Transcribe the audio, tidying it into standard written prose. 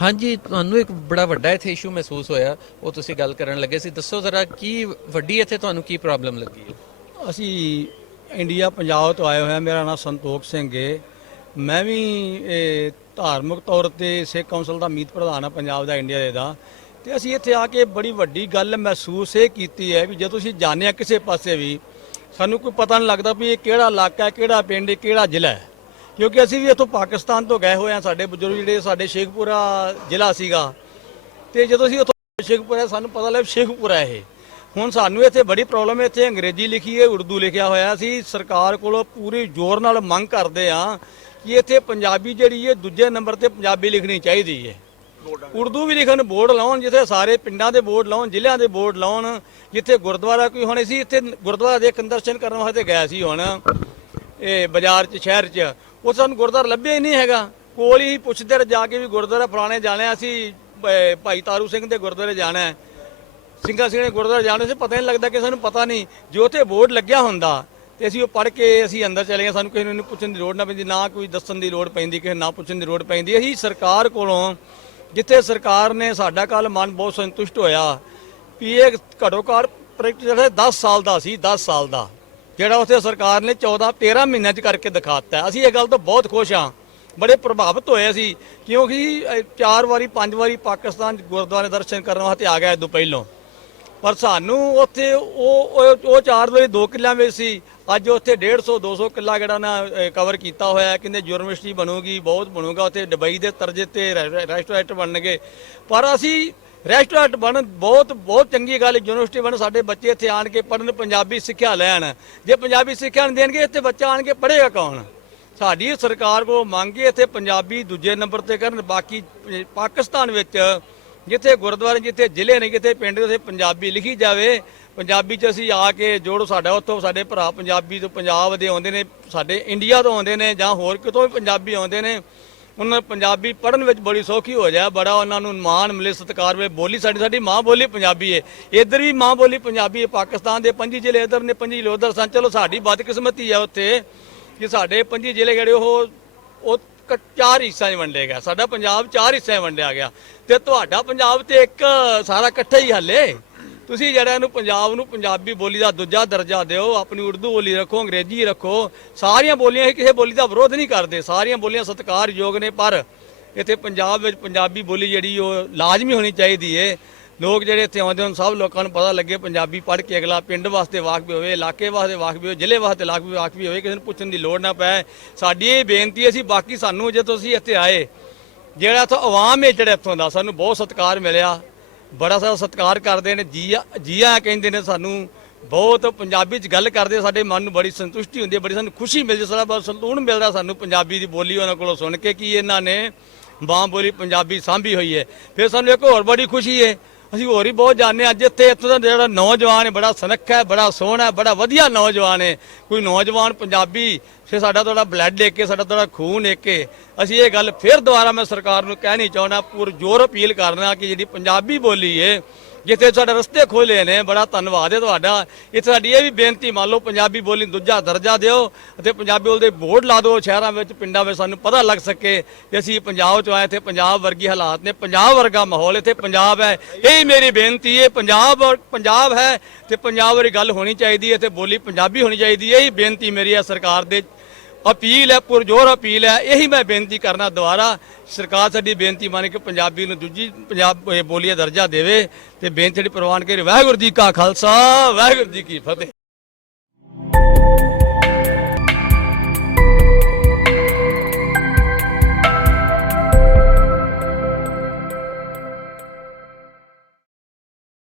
हाँ जी, ਤੁਹਾਨੂੰ ਇੱਕ ਬੜਾ ਵੱਡਾ ਇੱਥੇ ਇਸ਼ੂ ਮਹਿਸੂਸ ਹੋਇਆ, ਉਹ ਤੁਸੀਂ ਗੱਲ ਕਰਨ ਲੱਗੇ ਸੀ। ਦੱਸੋ ਜ਼ਰਾ ਕੀ ਵੱਡੀ ਇੱਥੇ ਤੁਹਾਨੂੰ ਕੀ ਪ੍ਰੋਬਲਮ ਲੱਗੀ ਹੈ? ਅਸੀਂ ਇੰਡੀਆ ਪੰਜਾਬ ਤੋਂ ਆਏ ਹੋਏ ਹਾਂ। ਮੇਰਾ ਨਾਮ ਸੰਤੋਖ ਸਿੰਘ ਹੈ। ਮੈਂ ਵੀ ਧਾਰਮਿਕ ਤੌਰ ਤੇ ਸਿੱਖ ਕੌਂਸਲ ਦਾ ਮੀਤ ਪ੍ਰਧਾਨ ਹਾਂ ਪੰਜਾਬ ਦਾ, ਇੰਡੀਆ ਦੇ ਦਾ। ਤੇ ਅਸੀਂ ਇੱਥੇ ਆ ਕੇ ਬੜੀ ਵੱਡੀ ਗੱਲ ਮਹਿਸੂਸ ਇਹ ਕੀਤੀ ਹੈ ਵੀ ਜਦੋਂ ਅਸੀਂ ਜਾਂਦੇ ਹਾਂ ਕਿਸੇ ਪਾਸੇ ਵੀ ਸਾਨੂੰ ਕੋਈ ਪਤਾ ਨਹੀਂ ਲੱਗਦਾ ਵੀ ਇਹ ਕਿਹੜਾ ਇਲਾਕਾ ਹੈ, ਕਿਹੜਾ ਪਿੰਡ ਹੈ, ਕਿਹੜਾ ਜ਼ਿਲ੍ਹਾ ਹੈ। ਕਿਉਂਕਿ ਅਸੀਂ ਵੀ ਇੱਥੋਂ ਪਾਕਿਸਤਾਨ ਤੋਂ ਗਏ ਹੋਏ ਹਾਂ। ਸਾਡੇ ਬਜ਼ੁਰਗ ਜਿਹੜੇ ਸਾਡੇ ਸ਼ੇਖਪੁਰਾ ਜ਼ਿਲ੍ਹਾ ਸੀਗਾ, ਤੇ ਜਦੋਂ ਅਸੀਂ ਉੱਥੋਂ ਸ਼ੇਖਪੁਰਾ ਸਾਨੂੰ ਪਤਾ ਲੱਗਾ ਸ਼ੇਖਪੁਰਾ ਇਹ। ਹੁਣ ਸਾਨੂੰ ਇੱਥੇ ਬੜੀ ਪ੍ਰੋਬਲਮ ਹੈ। ਇੱਥੇ ਅੰਗਰੇਜ਼ੀ ਲਿਖੀ ਹੈ, ਉਰਦੂ ਲਿਖਿਆ ਹੋਇਆ। ਅਸੀਂ ਸਰਕਾਰ ਕੋਲੋਂ ਪੂਰੀ ਜ਼ੋਰ ਨਾਲ ਮੰਗ ਕਰਦੇ ਹਾਂ ਕਿ ਇੱਥੇ ਪੰਜਾਬੀ ਜਿਹੜੀ ਹੈ ਦੂਜੇ ਨੰਬਰ ਤੇ ਪੰਜਾਬੀ ਲਿਖਣੀ ਚਾਹੀਦੀ ਹੈ। ਉਰਦੂ ਵੀ ਲਿਖਣ ਬੋਰਡ ਲਾਉਣ, ਜਿੱਥੇ ਸਾਰੇ ਪਿੰਡਾਂ ਦੇ ਬੋਰਡ ਲਾਉਣ, ਜ਼ਿਲ੍ਹਿਆਂ ਦੇ ਬੋਰਡ ਲਾਉਣ। ਜਿੱਥੇ ਗੁਰਦੁਆਰਾ ਕੋਈ ਹੁਣ ਅਸੀਂ ਇੱਥੇ ਗੁਰਦੁਆਰਾ ਦੇ ਦਰਸ਼ਨ ਕਰਨ ਵਾਸਤੇ ਗਏ ਸੀ ਹੁਣ ਇਹ ਬਾਜ਼ਾਰ 'ਚ ਸ਼ਹਿਰ 'ਚ, ਉਹ ਸਾਨੂੰ ਗੁਰਦੁਆਰਾ ਲੱਭਿਆ ਹੀ ਨਹੀਂ ਹੈਗਾ। ਕੋਲ ਹੀ ਪੁੱਛਦੇ ਰਹੇ ਜਾ ਕੇ ਵੀ ਗੁਰਦੁਆਰਾ ਫਲਾਣੇ ਜਾਣਾ, ਅਸੀਂ ਭਾਈ ਤਾਰੂ ਸਿੰਘ ਦੇ ਗੁਰਦੁਆਰੇ ਜਾਣਾ ਹੈ, ਸਿੰਘਾ ਸਿੰਘ ਦੇ ਗੁਰਦੁਆਰੇ ਜਾਣਾ ਸੀ। ਪਤਾ ਨਹੀਂ ਲੱਗਦਾ ਕਿ ਸਾਨੂੰ ਪਤਾ ਨਹੀਂ। ਜੇ ਉੱਥੇ ਬੋਰਡ ਲੱਗਿਆ ਹੁੰਦਾ ਤੇ ਅਸੀਂ ਉਹ ਪੜ੍ਹ ਕੇ ਅਸੀਂ ਅੰਦਰ ਚਲੇ ਗਏ, ਸਾਨੂੰ ਕਿਸੇ ਨੂੰ ਪੁੱਛਣ ਦੀ ਲੋੜ ਨਾ ਪੈਂਦੀ, ਨਾ ਕੋਈ ਦੱਸਣ ਦੀ ਲੋੜ ਪੈਂਦੀ, ਕਿਸੇ ਨਾ ਪੁੱਛਣ ਦੀ ਲੋੜ ਪੈਂਦੀ। ਅਸੀਂ ਸਰਕਾਰ ਕੋਲੋਂ, ਜਿੱਥੇ ਸਰਕਾਰ ਨੇ ਸਾਡਾ ਕੱਲ ਮਨ ਬਹੁਤ ਸੰਤੁਸ਼ਟ ਹੋਇਆ ਵੀ ਇਹ ਘੱਟੋ ਘੱਟ ਪ੍ਰੋਜੈਕਟ ਜਿਹੜਾ 10 ਸਾਲ ਦਾ ਸੀ, 10 ਸਾਲ ਦਾ, ਜਿਹੜਾ ਉੱਥੇ ਸਰਕਾਰ ਨੇ 14-13 ਮਹੀਨਿਆਂ 'ਚ ਕਰਕੇ ਦਿਖਾਤਾ। ਅਸੀਂ ਇਹ ਗੱਲ ਤੋਂ ਬਹੁਤ ਖੁਸ਼ ਹਾਂ, ਬੜੇ ਪ੍ਰਭਾਵਿਤ ਹੋਏ ਅਸੀਂ, ਕਿਉਂਕਿ 4 ਵਾਰੀ 5 ਵਾਰੀ ਪਾਕਿਸਤਾਨ ਗੁਰਦੁਆਰੇ ਦਰਸ਼ਨ ਕਰਨ ਵਾਸਤੇ ਆ ਗਿਆ ਇਦੋਂ ਪਹਿਲੋਂ। ਪਰ ਸਾਨੂੰ ਉੱਥੇ ਉਹ 4 ਵਾਰੀ 2 ਕਿੱਲਿਆਂ ਵਿੱਚ ਸੀ, ਅੱਜ ਉੱਥੇ 150-200 ਕਿੱਲਾ ਜਿਹੜਾ ਨਾ ਕਵਰ ਕੀਤਾ ਹੋਇਆ। ਕਹਿੰਦੇ ਯੂਨੀਵਰਸਿਟੀ ਬਣੂਗੀ, ਬਹੁਤ ਬਣੂਗਾ ਉੱਥੇ, ਦੁਬਈ ਦੇ ਤਰਜੇ ਤੇ ਰੈਸਟੋਰੈਂਟ ਬਣਨਗੇ। ਪਰ ਅਸੀਂ ਰੈਸਟੋਰੈਂਟ ਬਣ ਬਹੁਤ ਚੰਗੀ ਗੱਲ, ਯੂਨੀਵਰਸਿਟੀ ਬਣ, ਸਾਡੇ ਬੱਚੇ ਇੱਥੇ ਆਣ ਕੇ ਪੜ੍ਹਨ, ਪੰਜਾਬੀ ਸਿੱਖਿਆ ਲੈਣ। ਜੇ ਪੰਜਾਬੀ ਸਿੱਖਿਆ ਨਹੀਂ ਦੇਣਗੇ ਇੱਥੇ ਬੱਚਾ ਆਣ ਕੇ ਪੜ੍ਹੇਗਾ ਕੌਣ? ਸਾਡੀ ਸਰਕਾਰ ਕੋਲ ਮੰਗੇ ਇੱਥੇ ਪੰਜਾਬੀ ਦੂਜੇ ਨੰਬਰ ਤੇ ਕਰਨ। ਬਾਕੀ ਪਾਕਿਸਤਾਨ ਵਿੱਚ ਜਿੱਥੇ ਗੁਰਦੁਆਰੇ, ਜਿੱਥੇ ਜ਼ਿਲ੍ਹੇ ਨੇ, ਜਿੱਥੇ ਪਿੰਡ, ਉੱਥੇ ਪੰਜਾਬੀ ਲਿਖੀ ਜਾਵੇ। ਪੰਜਾਬੀ 'ਚ ਅਸੀਂ ਆ ਕੇ ਜੋੜੋ, ਸਾਡਾ ਉੱਥੋਂ ਸਾਡੇ ਭਰਾ ਪੰਜਾਬੀ ਤੋਂ, ਪੰਜਾਬ ਦੇ ਆਉਂਦੇ ਨੇ, ਸਾਡੇ ਇੰਡੀਆ ਤੋਂ ਆਉਂਦੇ ਨੇ, ਜਾਂ ਹੋਰ ਕਿਤੋਂ ਵੀ ਪੰਜਾਬੀ ਆਉਂਦੇ ਨੇ। ਉਹਨਾਂ ਪੰਜਾਬੀ ਪੜ੍ਹਨ ਵਿੱਚ ਬੜੀ ਸੌਖੀ ਹੋ ਜਾਏ, ਬੜਾ ਉਹਨਾਂ ਨੂੰ ਮਾਣ ਮਿਲੇ, ਸਤਿਕਾਰ ਮਿਲੇ। ਬੋਲੀ ਸਾਡੀ ਮਾਂ ਬੋਲੀ ਪੰਜਾਬੀ ਹੈ। ਇੱਧਰ ਵੀ ਮਾਂ ਬੋਲੀ ਪੰਜਾਬੀ ਹੈ। ਪਾਕਿਸਤਾਨ ਦੇ 25 ਜ਼ਿਲ੍ਹੇ ਇੱਧਰ ਨੇ, 25 ਜ਼ਿਲ੍ਹੇ ਉੱਧਰ ਸਨ। ਚਲੋ ਸਾਡੀ ਬਦਕਿਸਮਤੀ ਹੈ ਉੱਥੇ ਕਿ ਸਾਡੇ 25 ਜ਼ਿਲ੍ਹੇ ਜਿਹੜੇ ਉਹ 4 ਹਿੱਸਿਆਂ 'ਚ ਵੰਡੇ ਗਏ। ਸਾਡਾ ਪੰਜਾਬ 4 ਹਿੱਸਿਆਂ 'ਚ ਵੰਡਿਆ ਗਿਆ, ਤੇ ਤੁਹਾਡਾ ਪੰਜਾਬ ਤੇ ਇੱਕ ਸਾਰਾ ਇਕੱਠਾ ਹੀ ਹਾਲੇ। ਤੁਸੀਂ ਜਿਹੜਾ ਇਹਨੂੰ ਪੰਜਾਬ ਨੂੰ ਪੰਜਾਬੀ ਬੋਲੀ ਦਾ ਦੂਜਾ ਦਰਜਾ ਦਿਓ, ਆਪਣੀ ਉਰਦੂ ਬੋਲੀ ਰੱਖੋ, ਅੰਗਰੇਜ਼ੀ ਰੱਖੋ। ਸਾਰੀਆਂ ਬੋਲੀਆਂ ਹੀ ਕਿਸੇ ਬੋਲੀ ਦਾ ਵਿਰੋਧ ਨਹੀਂ ਕਰਦੇ, ਸਾਰੀਆਂ ਬੋਲੀਆਂ ਸਤਿਕਾਰਯੋਗ ਨੇ। ਪਰ ਇੱਥੇ ਪੰਜਾਬ ਵਿੱਚ ਪੰਜਾਬੀ ਬੋਲੀ ਜਿਹੜੀ ਉਹ ਲਾਜ਼ਮੀ ਹੋਣੀ ਚਾਹੀਦੀ ਹੈ। ਲੋਕ ਜਿਹੜੇ ਇੱਥੇ ਆਉਂਦੇ ਹਨ, ਸਭ ਲੋਕਾਂ ਨੂੰ ਪਤਾ ਲੱਗੇ ਪੰਜਾਬੀ ਪੜ੍ਹ ਕੇ ਅਗਲਾ ਪਿੰਡ ਵਾਸਤੇ ਵਾਕਫ ਹੋਵੇ, ਇਲਾਕੇ ਵਾਸਤੇ ਵਾਕਫ ਹੋਵੇ, ਜ਼ਿਲ੍ਹੇ ਵਾਸਤੇ ਵਾਕਫ ਹੋਵੇ, ਕਿਸੇ ਨੂੰ ਪੁੱਛਣ ਦੀ ਲੋੜ ਨਾ ਪਏ। ਸਾਡੀ ਇਹ ਬੇਨਤੀ ਹੈ। ਸੀ ਬਾਕੀ ਸਾਨੂੰ ਜਦੋਂ ਅਸੀਂ ਇੱਥੇ ਆਏ, ਜਿਹੜਾ ਇੱਥੋਂ ਆਵਾਮ ਹੈ, ਜਿਹੜਾ ਇੱਥੋਂ ਦਾ, ਸਾਨੂੰ ਬਹੁਤ ਸਤਿਕਾਰ ਮਿਲਿਆ, ਬੜਾ ਸਾਰਾ ਸਤਿਕਾਰ ਕਰਦੇ ਨੇ, ਜੀਆ ਕਹਿੰਦੇ ਨੇ ਸਾਨੂੰ, ਬਹੁਤ ਪੰਜਾਬੀ 'ਚ ਗੱਲ ਕਰਦੇ। ਸਾਡੇ ਮਨ ਨੂੰ ਬੜੀ ਸੰਤੁਸ਼ਟੀ ਹੁੰਦੀ ਹੈ, ਬੜੀ ਸਾਨੂੰ ਖੁਸ਼ੀ ਮਿਲਦੀ, ਸਾਡਾ ਬਹੁਤ ਸੰਤੂਨ ਮਿਲਦਾ ਸਾਨੂੰ ਪੰਜਾਬੀ ਦੀ ਬੋਲੀ ਉਹਨਾਂ ਕੋਲੋਂ ਸੁਣ ਕੇ ਕਿ ਇਹਨਾਂ ਨੇ ਮਾਂ ਬੋਲੀ ਪੰਜਾਬੀ ਸਾਂਭੀ ਹੋਈ ਹੈ। ਫਿਰ ਸਾਨੂੰ ਇੱਕ ਹੋਰ ਬੜੀ ਖੁਸ਼ੀ ਹੈ, ਅਸੀਂ ਹੋਰ ਹੀ ਬਹੁਤ ਜਾਣਦੇ ਹਾਂ। ਜਿੱਥੇ ਇੱਥੋਂ ਦਾ ਜਿਹੜਾ ਨੌਜਵਾਨ ਹੈ, ਬੜਾ ਸੁਨੱਖਾ ਹੈ, ਬੜਾ ਸੋਹਣਾ ਹੈ, ਬੜਾ ਵਧੀਆ ਨੌਜਵਾਨ ਹੈ। ਕੋਈ ਨੌਜਵਾਨ ਪੰਜਾਬੀ, ਫਿਰ ਸਾਡਾ ਤੁਹਾਡਾ ਬਲੱਡ ਇੱਕ, ਸਾਡਾ ਤੁਹਾਡਾ ਖੂਨ ਇੱਕ। ਅਸੀਂ ਇਹ ਗੱਲ ਫਿਰ ਦੁਬਾਰਾ ਮੈਂ ਸਰਕਾਰ ਨੂੰ ਕਹਿਣੀ ਚਾਹੁੰਦਾ, ਪੁਰਜ਼ੋਰ ਅਪੀਲ ਕਰਨਾ ਕਿ ਜਿਹੜੀ ਪੰਜਾਬੀ ਬੋਲੀ ਹੈ, ਜਿੱਥੇ ਸਾਡੇ ਰਸਤੇ ਖੋਲ੍ਹੇ ਨੇ, ਬੜਾ ਧੰਨਵਾਦ ਹੈ ਤੁਹਾਡਾ। ਇੱਥੇ ਸਾਡੀ ਇਹ ਵੀ ਬੇਨਤੀ, ਮੰਨ ਲਓ ਪੰਜਾਬੀ ਬੋਲੀ ਨੂੰ ਦੂਜਾ ਦਰਜਾ ਦਿਓ ਅਤੇ ਪੰਜਾਬੀ ਬੋਲੀ ਦੇ ਬੋਰਡ ਲਾ ਦਿਓ ਸ਼ਹਿਰਾਂ ਵਿੱਚ, ਪਿੰਡਾਂ ਵਿੱਚ, ਸਾਨੂੰ ਪਤਾ ਲੱਗ ਸਕੇ ਕਿ ਅਸੀਂ ਪੰਜਾਬ 'ਚੋਂ ਆਏ। ਇੱਥੇ ਪੰਜਾਬ ਵਰਗੀ ਹਾਲਾਤ ਨੇ, ਪੰਜਾਬ ਵਰਗਾ ਮਾਹੌਲ ਇੱਥੇ ਪੰਜਾਬ ਹੈ। ਇਹੀ ਮੇਰੀ ਬੇਨਤੀ ਹੈ। ਪੰਜਾਬ ਹੈ ਤੇ ਪੰਜਾਬ ਵਾਲੀ ਗੱਲ ਹੋਣੀ ਚਾਹੀਦੀ ਹੈ, ਤੇ ਬੋਲੀ ਪੰਜਾਬੀ ਹੋਣੀ ਚਾਹੀਦੀ ਹੈ। ਇਹੀ ਬੇਨਤੀ ਮੇਰੀ ਹੈ, ਸਰਕਾਰ ਦੇ ਅਪੀਲ ਹੈ, ਪੁਰਜ਼ੋਰ ਅਪੀਲ ਹੈ। ਇਹੀ ਮੈਂ ਬੇਨਤੀ ਕਰਨਾ ਦੁਬਾਰਾ, ਸਰਕਾਰ ਸਾਡੀ ਬੇਨਤੀ ਮੰਨ ਕੇ ਪੰਜਾਬੀ ਨੂੰ ਦੂਜੀ ਪੰਜਾਬ ਬੋਲੀ ਦਾ ਦਰਜਾ ਦੇਵੇ, ਤੇ ਬੇਨਤੀ ਪ੍ਰਵਾਨ ਕਰੇ। ਵਾਹਿਗੁਰੂ ਜੀ ਕਾ ਖਾਲਸਾ, ਵਾਹਿਗੁਰੂ ਜੀ ਕੀ ਫਤਿਹ।